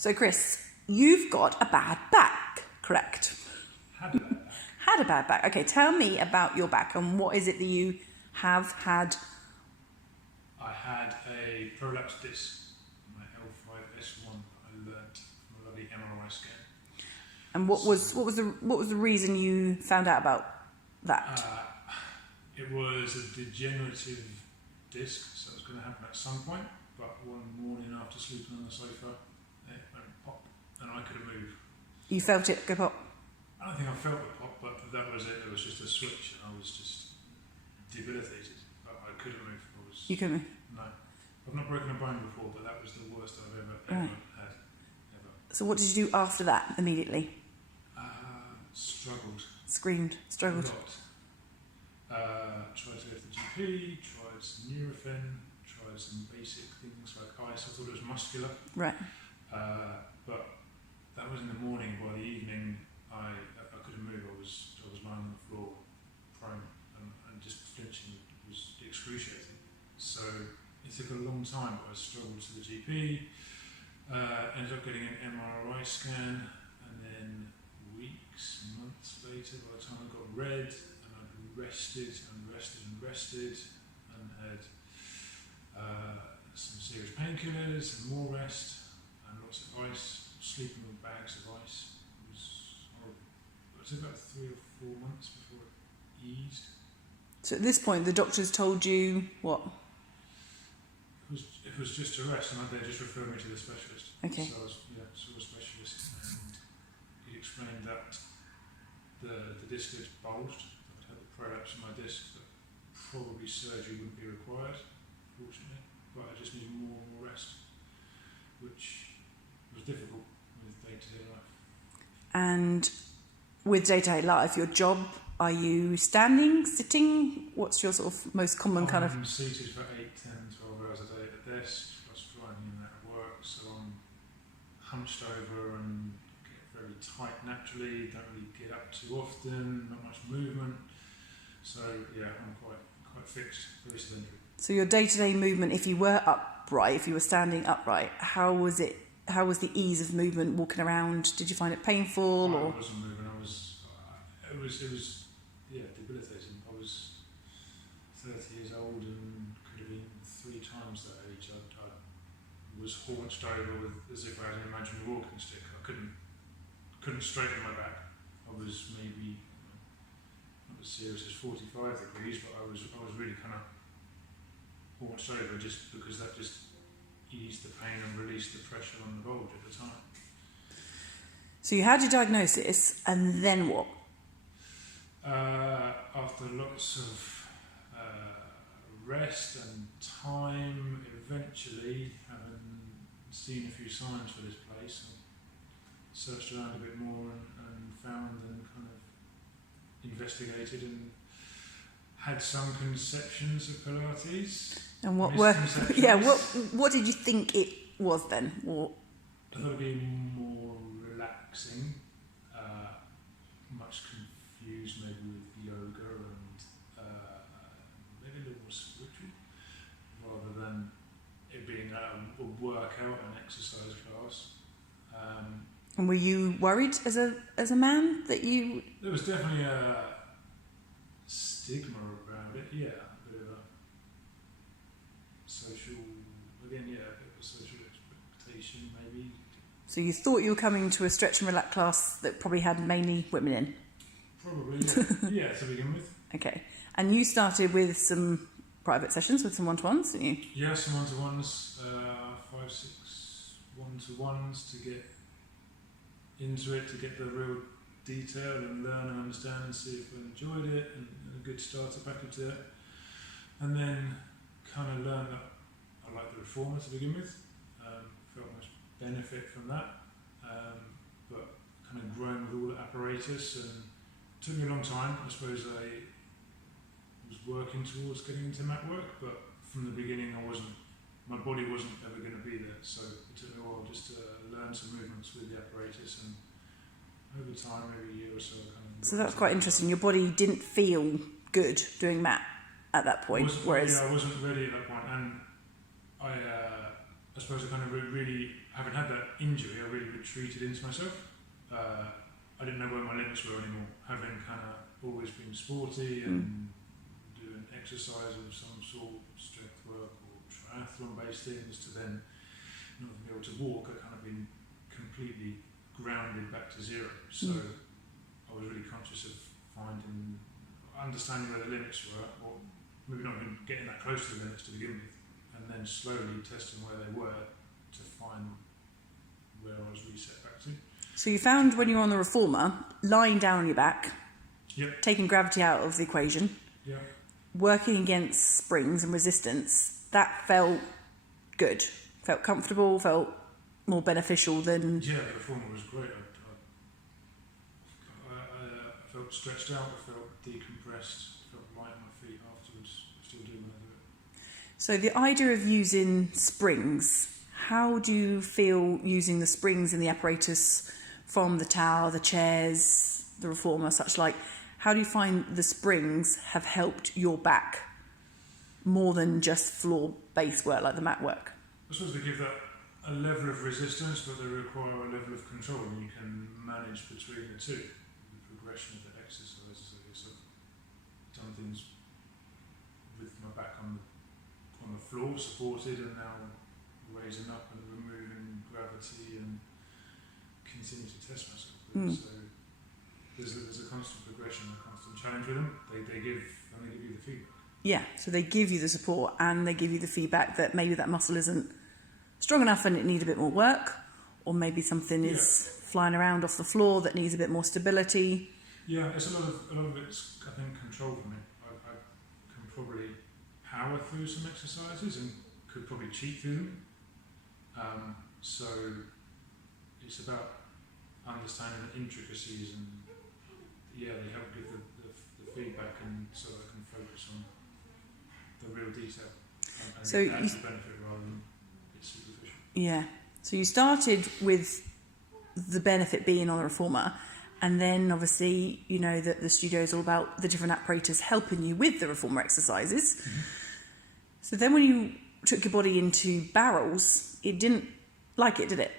So, Chris, you've got a bad back, correct? Had a bad back. Had a bad back. Okay, tell me about your back and what is it that you have had? I had a prolapsed disc, my L5S1. I learnt from a lovely MRI scan. And what was the reason you found out about that? It was a degenerative disc, so it was going to happen at some point. But one morning after sleeping on the sofa, it went pop, and I couldn't move. You felt it go pop? I don't think I felt it pop, but that was it. It was just a switch, and I was just debilitated. But I couldn't move. You couldn't move? No. I've not broken a bone before, but that was the worst I've ever had. Ever. So what did you do after that immediately? Struggled. Screamed? Struggled? A lot. Tried to go to the GP, tried some Nurofen, tried some basic things like ice. I thought it was muscular. Right. But that was in the morning. By the evening, I couldn't move. I was lying on the floor, prone, and just flinching was excruciating. So it took a long time, but I struggled to the GP. Ended up getting an MRI scan, and then months later, by the time I got red, and I'd rested and had some serious painkillers and more rest and lots of ice, sleeping with bags of ice. It was horrible. It took about 3 or 4 months before it eased. So at this point, the doctors told you what? It was just to rest, and they just referred me to the specialist. Okay. So I saw a specialist, and he explained that the disc had bulged. I'd had a prolapse in my disc, that probably surgery wouldn't be required, fortunately, but I just needed more and more rest, which was difficult with day-to-day life. And with day-to-day life, your job, are you standing, sitting? What's your sort of most common kind of... I'm seated for 8, 10, 12 hours a day at the desk, plus flying in and out of work, so I'm hunched over and very tight naturally, don't really get up too often, not much movement. So yeah, I'm quite fixed, very sedentary. So your day-to-day movement, if you were upright, if you were standing upright, how was it? How was the ease of movement walking around? Did you find it painful? I wasn't moving. It was debilitating. I was 30 years old and could have been 3 times that age. I was haunched over as if I had an imaginary walking stick. I couldn't straighten my back. I was maybe not as serious as 45 degrees, but I was really kind of haunched over just because that just eased the pain and released the pressure on the bulge at the time. So you had your diagnosis, and then what? After lots of rest and time, eventually, having seen a few signs for this place, I searched around a bit more and found and kind of investigated and had some conceptions of Pilates. And what did you think it was then? Or I thought it'd be more relaxing, much confused maybe with yoga and maybe a little more spiritual, rather than it being a workout and exercise class. And were you worried as a man that you? There was definitely a stigma around it, yeah, a bit of a social expectation maybe. So you thought you were coming to a stretch and relax class that probably had mainly women in? Probably, yeah, to begin with. Okay. And you started with some private sessions with some one-to-ones, didn't you? Yeah, some one-to-ones, 5, 6 one-to-ones to get into it, to get the real detail and learn and understand and see if I enjoyed it, and a good starter package there. And then kind of learned that I liked the reformer to begin with, felt much benefit from that, but kind of grown with all the apparatus, and it took me a long time. I suppose I was working towards getting into mat work, but from the beginning my body wasn't ever going to be there, so it took me a while just to learn some movements with the apparatus, and over time, maybe a year or so. So that was quite interesting. Your body didn't feel good doing mat at that point, I wasn't ready at that point, and I suppose I kind of really, having had that injury, I really retreated into myself. I didn't know where my limits were anymore, having kind of always been sporty and doing exercise of some sort, strength work or triathlon-based things, to then not being able to walk. I kind of been completely grounded back to zero. So I was really conscious of understanding where the limits were, or maybe not even getting that close to the limits to begin with, and then slowly testing where they were to find where I was reset back to. So you found when you were on the reformer, lying down on your back, Yep. taking gravity out of the equation, Yeah. working against springs and resistance, that felt good, felt comfortable, felt more beneficial than... Yeah, the reformer was great. I felt stretched out, I felt decompressed, felt light on my feet afterwards. I still do when I do it. So the idea of using springs, how do you feel using the springs in the apparatus from the tower, the chairs, the reformer, such like? How do you find the springs have helped your back more than just floor-based work like the mat work? I suppose they give that a level of resistance, but they require a level of control, and you can manage between the two. The progression of the exercise. So I've done things with my back on the floor, supported, and now raising up and removing gravity, and continue to test myself with it. So there's a constant progression, a constant challenge with them. They give you the feedback. Yeah, so they give you the support and they give you the feedback that maybe that muscle isn't strong enough and it needs a bit more work, or maybe something is flying around off the floor that needs a bit more stability. Yeah, it's a lot of it's, I think, control for me. I can probably power through some exercises and could probably cheat through them. So it's about understanding the intricacies, and they help give the feedback, and so I can focus on the real detail and So that's the benefit rather than it's superficial. Yeah. So you started with the benefit being on the reformer, and then obviously you know that the studio is all about the different apparatus helping you with the reformer exercises. So then when you took your body into barrels, it didn't like it, did it?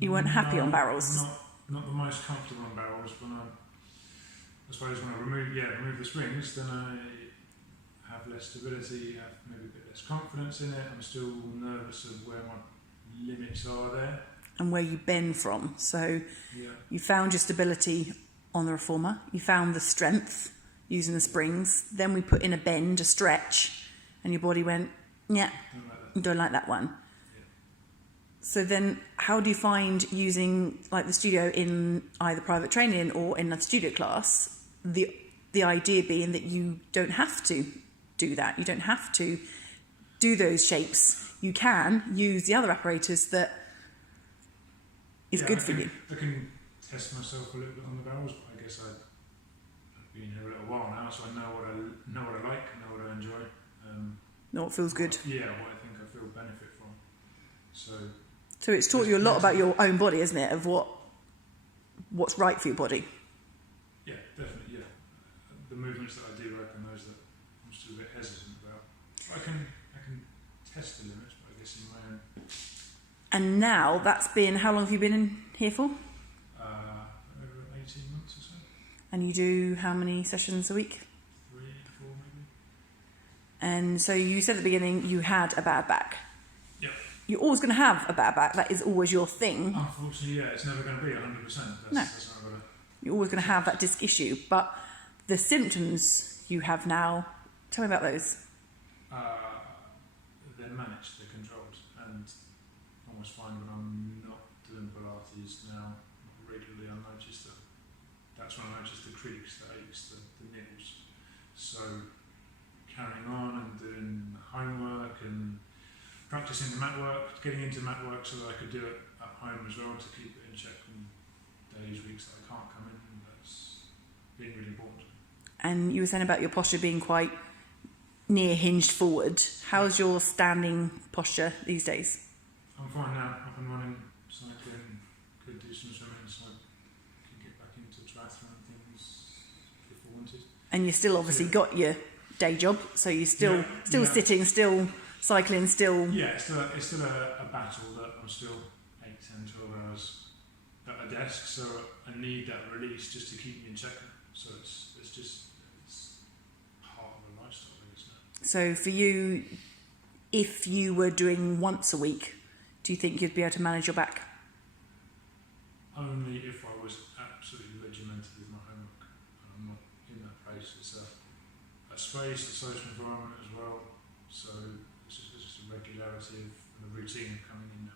You weren't happy on barrels. Not the most comfortable on barrels. I suppose when I remove the springs, then I have less stability, have maybe a bit less confidence in it. I'm still nervous of where my limits are there. And where you bend from. So you found your stability on the reformer, you found the strength using the springs, then we put in a bend, a stretch, and your body went, don't like that one. So then how do you find using like the studio in either private training or in a studio class, the idea being that you don't have to do that, you don't have to do those shapes, you can use the other apparatus that is good for you. I can test myself a little bit on the barrels, but I guess I've been here a little while now, so I know what I like, know what I enjoy. Know what feels good. What I think I feel benefit from. So it's taught you a lot about your own body, isn't it? Of what's right for your body. Yeah, definitely. Yeah, the movements that I do, I can those that I'm still a bit hesitant about. I can test the limits, but I guess in my own. And now that's been, how long have you been in here for? Over 18 months or so. And you do how many sessions a week? 3, 4 maybe. And so you said at the beginning you had a bad back. Yep. You're always going to have a bad back. That is always your thing. Unfortunately, it's never going to be 100%. That's not gonna... You're always going to have that disc issue. But the symptoms you have now, tell me about those. They're managed, they're controlled, and I almost find when I'm not doing Pilates now, not regularly, I notice that's when I notice the creaks, the aches, the niggles. So carrying on and doing homework and practicing the mat work, getting into mat work so that I could do it at home as well to keep it in check on days, weeks that I can't come in, and that's been really important. And you were saying about your posture being quite near hinged forward. How's your standing posture these days? I'm fine now, up and running, cycling, could do some swimming, so I can get back into triathlon and things if I wanted. And you still obviously got your day job, so you're still sitting, still cycling still... Yeah, it's still a battle that I'm still 8, 10, 12 hours at a desk, so I need that release just to keep me in check. So it's part of the lifestyle, isn't it? So for you, if you were doing once a week, do you think you'd be able to manage your back? Only if I was absolutely regimented with my homework. I'm not in that place. It's a space, a social environment as well. So it's just a regularity of the routine coming in now.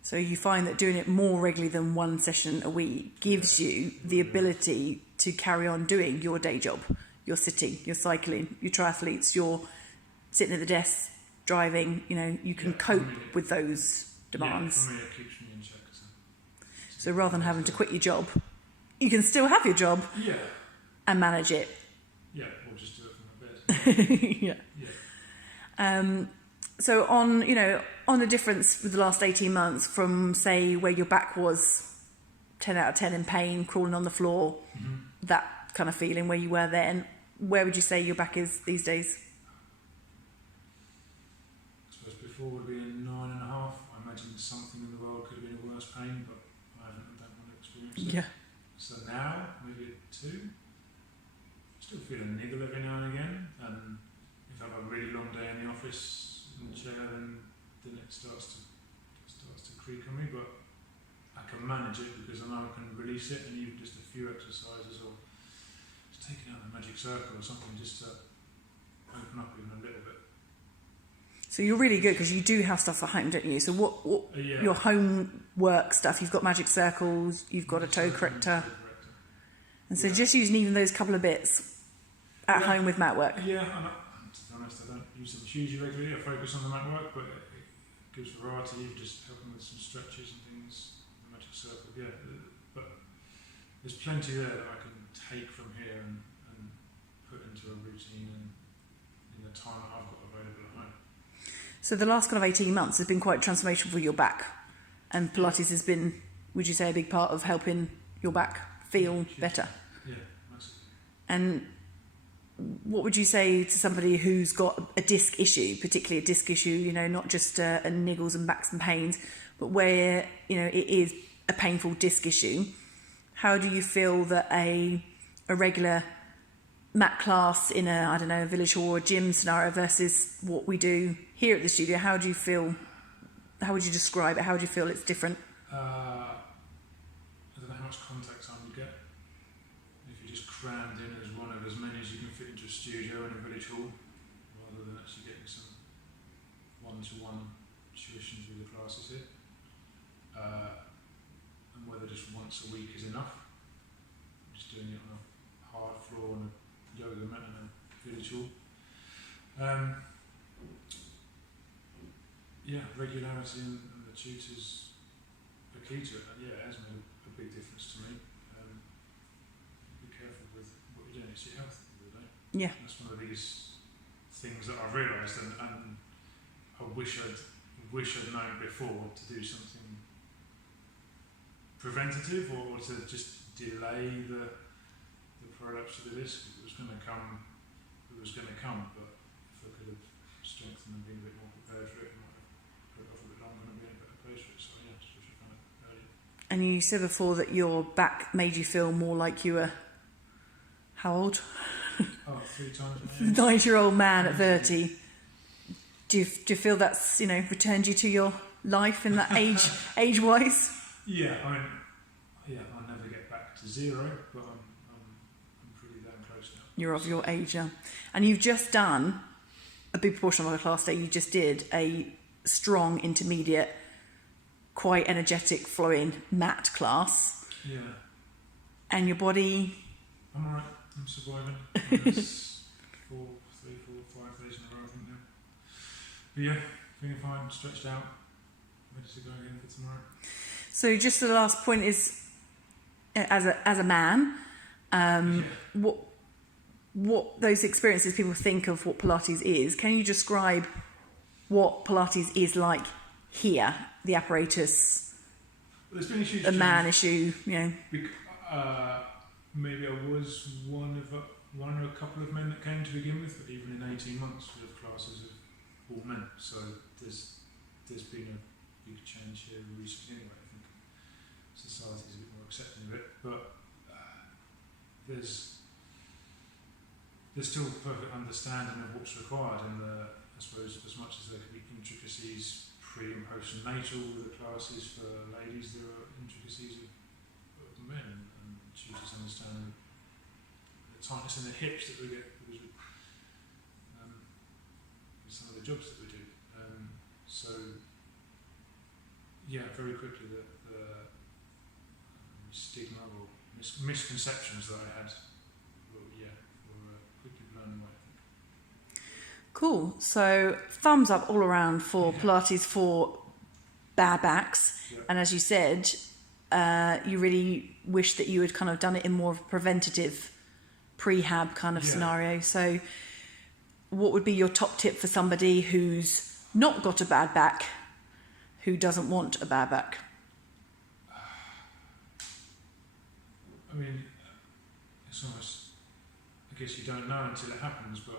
So you find that doing it more regularly than one session a week gives you the ability to carry on doing your day job, your sitting, your cycling, your triathletes, your sitting at the desk, driving. You can cope with those demands. Yeah, for me it keeps me in check. So rather than having to quit your job, you can still have your job and manage it. Yeah, or just do it from my bed. Yeah. So on the difference with the last 18 months from, say, where your back was 10 out of 10 in pain, crawling on the floor, that kind of feeling where you were then, where would you say your back is these days? I suppose before would be a 9.5. I imagine something in the world could have been a worse pain, but I don't want to experience it. Yeah. So now, maybe a 2. Still feel a niggle every now and again, and if I have a really long day in the office in the chair, then it starts to creak on me, but I can manage it because I know I can release it, and even just a few exercises or just taking out the magic circle or something just to open up even a little bit. So you're really good because you do have stuff at home, don't you? So what your homework stuff, you've got magic circles, you've got a toe corrector. And so just using even those couple of bits at home with mat work. Yeah, to be honest, I don't use them hugely regularly. I focus on the mat work, but it gives variety, just helping with some stretches and things, the magic circle, but there's plenty there that I can take from here and put into a routine and in the time that I've got available at home. So the last kind of 18 months has been quite transformational for your back, and Pilates has been, would you say, a big part of helping your back feel better? Yeah, massively. And what would you say to somebody who's got a disc issue, particularly a disc issue, not just a niggles and backs and pains, but where, it is a painful disc issue? How do you feel that a regular mat class in a village hall or a gym scenario versus what we do here at the studio, how do you feel, how would you describe it? How do you feel it's different? I don't know how much contact time you get. If you're just crammed in as one of as many as you can fit into a studio in a village hall, rather than actually getting some one-to-one tuitions with the classes here. And whether just once a week is enough. Just doing it on a hard floor and a yoga mat in a village hall. Regularity and the tutors are key to it. It has made a big difference to me. Be careful with what you're doing. It's your health at the end of the day. Yeah. That's one of the biggest things that I've realised, and I wish I'd known before to do something preventative or to just delay the prolapse of the disc. If it was going to come, but if I could have strengthened and been a bit more prepared for it, I might have put it off a bit longer and been in a better place for it. So just wish I'd done it earlier. And you said before that your back made you feel more like you were, how old? 3 times my age. 9-year-old man at 30. Do you feel that's, returned you to your life in that age-wise? Yeah, I'll never get back to 0, but I'm pretty damn close now. You're of your age, yeah. And you've just done a big proportion of the class day. You just did a strong intermediate, quite energetic, flowing mat class. Yeah. And your body... I'm alright. I'm surviving. It's 3, 4, 5 days in a row, I think now. But yeah, feeling fine, stretched out, ready to go again for tomorrow. So just the last point is, as a man, what those experiences people think of what Pilates is. Can you describe what Pilates is like here? The apparatus, well, there's been a huge the man issue, Maybe I was one or a couple of men that came to begin with, but even in 18 months, the classes have men. So there's been a big change here recently anyway. I think society's a bit more accepting of it, but there's still perfect understanding of what's required in the, I suppose, as much as there can be intricacies pre and postnatal with the classes for ladies, there are intricacies of men, and she just understanding the tightness in the hips that we get because of some of the jobs that we do. So yeah, very quickly the stigma or misconceptions that I had were quickly blown away. Cool. So thumbs up all around for Pilates for bare backs. Yeah. And as you said, you really wish that you had kind of done it in more of a preventative prehab kind of scenario. So what would be your top tip for somebody who's not got a bad back, who doesn't want a bad back? I mean, it's almost, I guess you don't know until it happens, but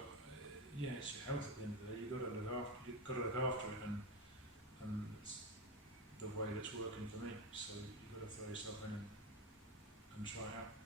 it's your health at the end of the day. You've got to look after it, and it's the way that's working for me. So you've got to throw yourself in and try it out.